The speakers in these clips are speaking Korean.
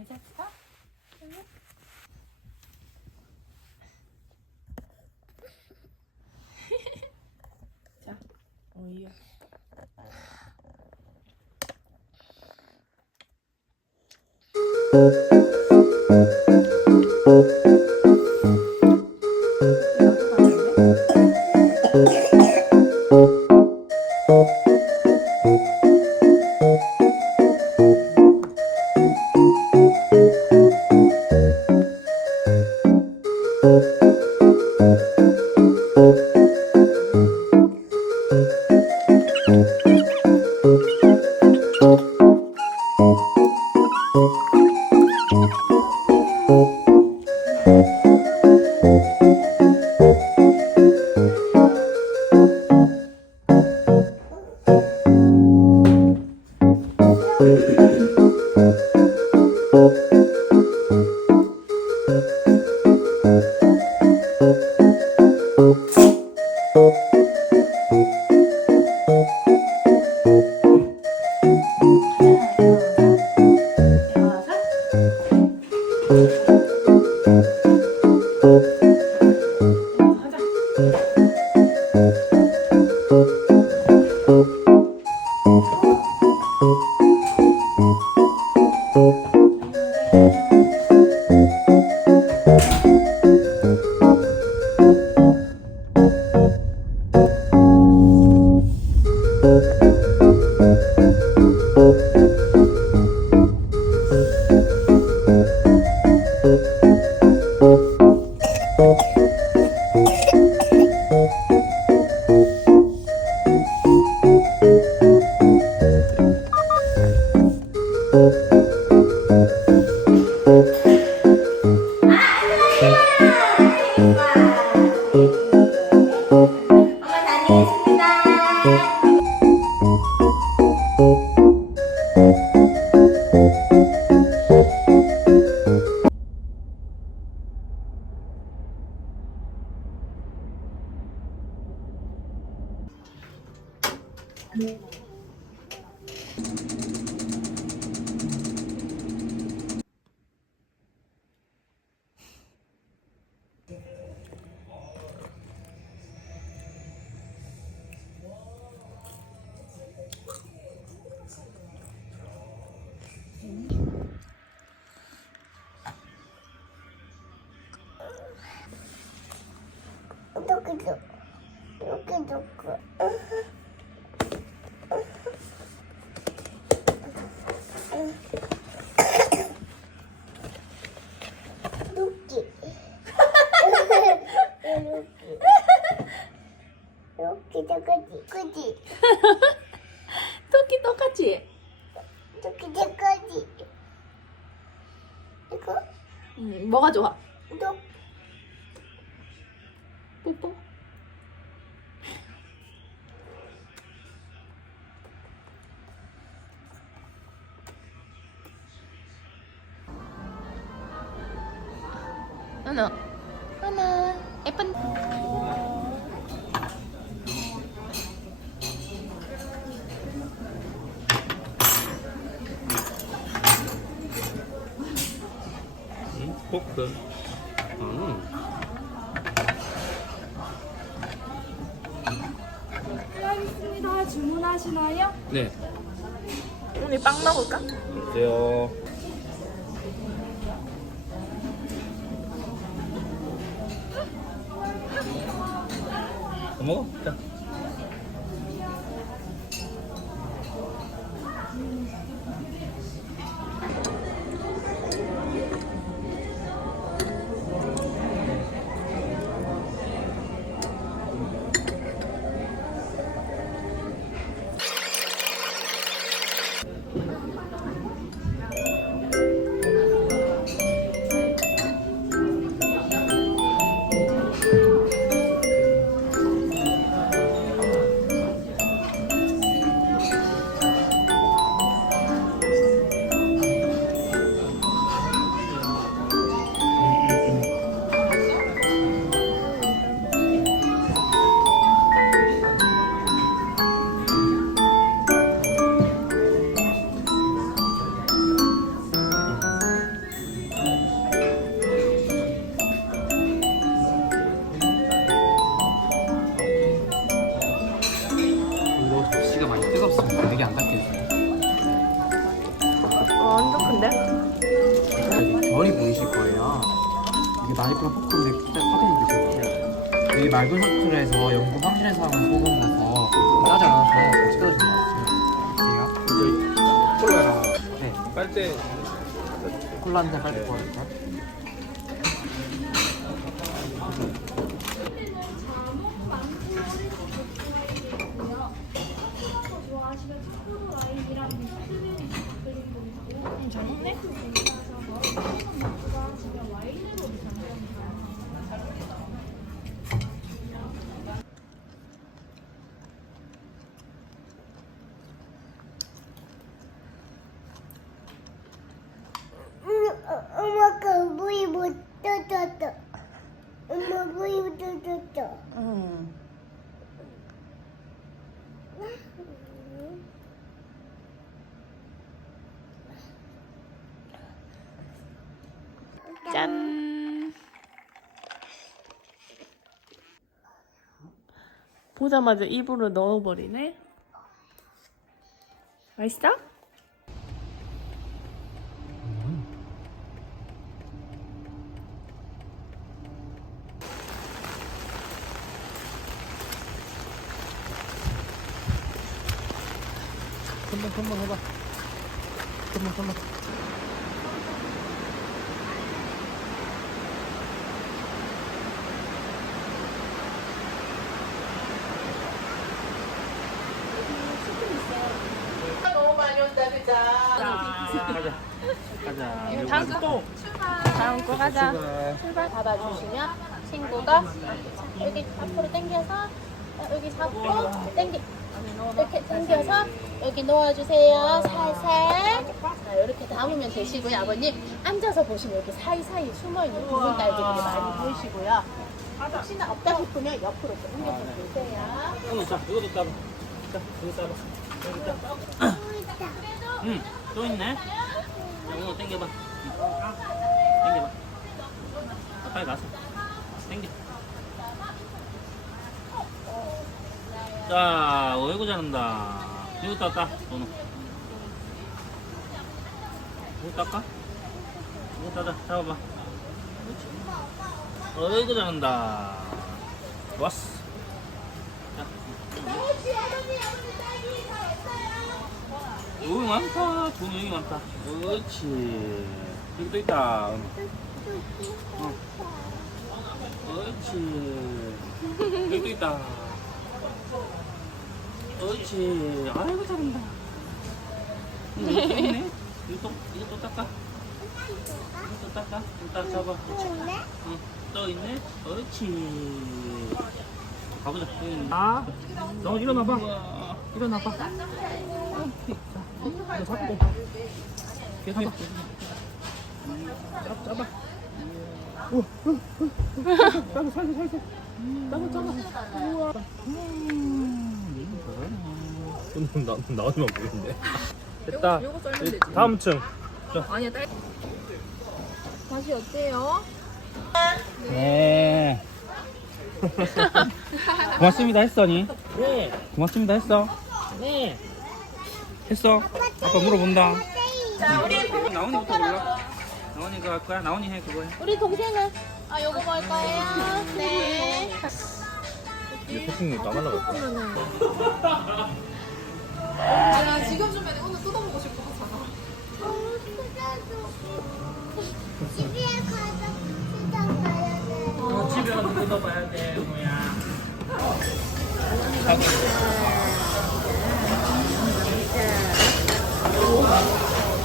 잘 잤어? 자. 엄 여기도 여기도 그 여기 여기 저거지 그지 토끼 똑같이. 여기 저거지 이거 음, 뭐가 좋아? 하나, 하나, 예쁜. 응? 포크. 음. 실례하겠습니다. 주문하시나요? 네. 우리 빵 먹을까? 안녕하세요. 思ゃあ 완전 큰데? 별이 보이실 거예요. 이게 마리크로 포크인데 딱 확인해 주세요. 여기 맑은 호텔에서 영국 황실에서 하는 소금 넣어서 짜지 않아서 찍어주는 거 같아요. 그래요? 콜라랑 네. 빨대 콜라 한잔 빨대 구워줄까? 좋아하시면 초코도 라인이랑 믹스 있고 잘 먹네. 좋아하시면 와인으로 드셔요. 엄마가 물이 못 떠졌어. 엄마 물이 못 떠졌어. 음. 짠. 보자마자 입으로 넣어버리네. 맛있어? 금방 금방 해봐. 금방 금방. 가자. 가자. 다음 거. 다음 거 가자. 출발. 잡아주시면 친구가 여기 앞으로 당겨서 어, 여기 잡고 당겨 이렇게 당겨서 여기 놓아주세요. 살살. 자, 이렇게 담으면 되시고요 아버님. 앉아서 보시면 여기 사이사이 숨어있는 붉은 딸기들이 많이 보이시고요. 혹시나 없다 싶으면 옆으로 좀 옮겨서 보세요. 오늘 자 이것도 따봐 자 이거 따봐 여기 따 응 또 있네. 자 오늘 땡겨봐. 응. 땡겨봐. 빨리 가서. 땡겨. 자 어이구 잘한다. 이거 땄다 너는 이거 닦아 이거 따자. 잡아봐. 어이구 잘한다. 왔어. 자 여기 많다. 돈 여기 많다. 그렇지. 여기 또 있다. 어. 그렇지. 여기 또 있다. 그렇지. 아이고 잘한다. 응, 여기 또 있네. 이거 또 이거 또 닦아. 이거 또 닦아. 이거 딱 잡아. 그렇지. 응, 또 있네. 그렇지. 가보자. 응. 아, 너 일어나봐. 일어나봐. 이거 잡고 계속 해. 잡, 잡아. 오, 오, 오. 잡아, 살살, 살살. 잡아, 잡아. 우와. 음, 나, 나오지만 보이는데. 됐다. 요거 썰면 되지. 다음 층. 아니야, 딸. 맛이 어때요? 네. 고맙습니다 했어니? 네. 고맙습니다 했어? 네. 했어? 아빠 물어본다. 자, 우리 나온이부터 골라. 나온이가 할 거야? 나온이 해 그거 해. 우리 동생은 아 요거 먹을 거예요 네 이제 패킹이 나가려고 집에 가서 시장 가야 돼. 어, 집에 가서 뜯어봐야 돼, 뭐야.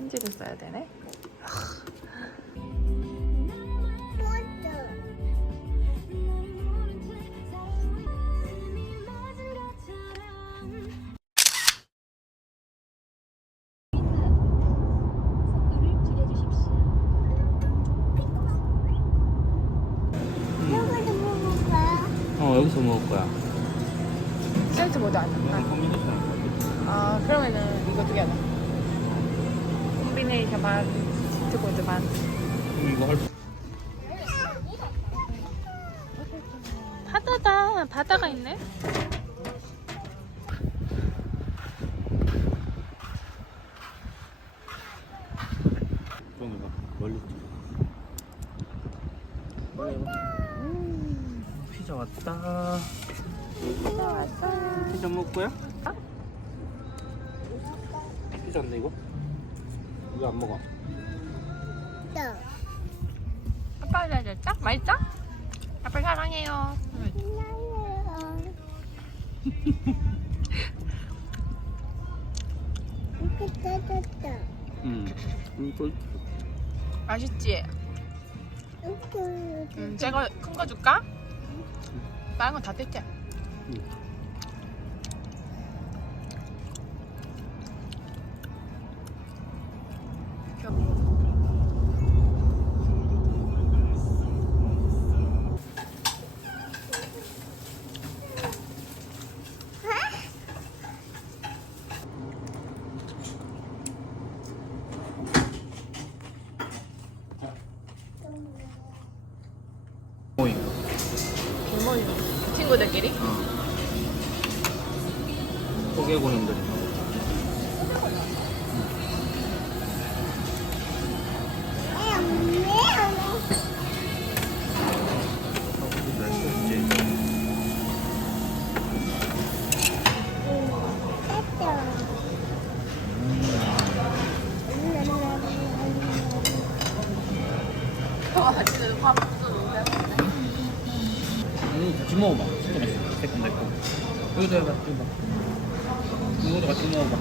편지를 써야 되네. 속도를 줄여주십시오 먹을 거야? 센트 모드 안할 거야. 아 그러면은 이거 두 개 하자 시트 모드 반 그럼 이거 할 바다다. 바다가 있네. 멀리 음, 피자 왔다. 피자 왔어 피자 거야? 피자인데 이거? 이거 안 먹어 또. 아빠 잘 잤죠? 맛있죠? 아빠 사랑해요 이렇게 뜯었다. 응 이거 맛있지? 이렇게 음, 제가 큰 거 줄까? 다른 건다 됐지? 모 친구들끼리? 어 소개고님들이 음, 같이 먹어봐. 새콤달콤. 이것도 해봐, 이거. 이것도 같이 먹어봐.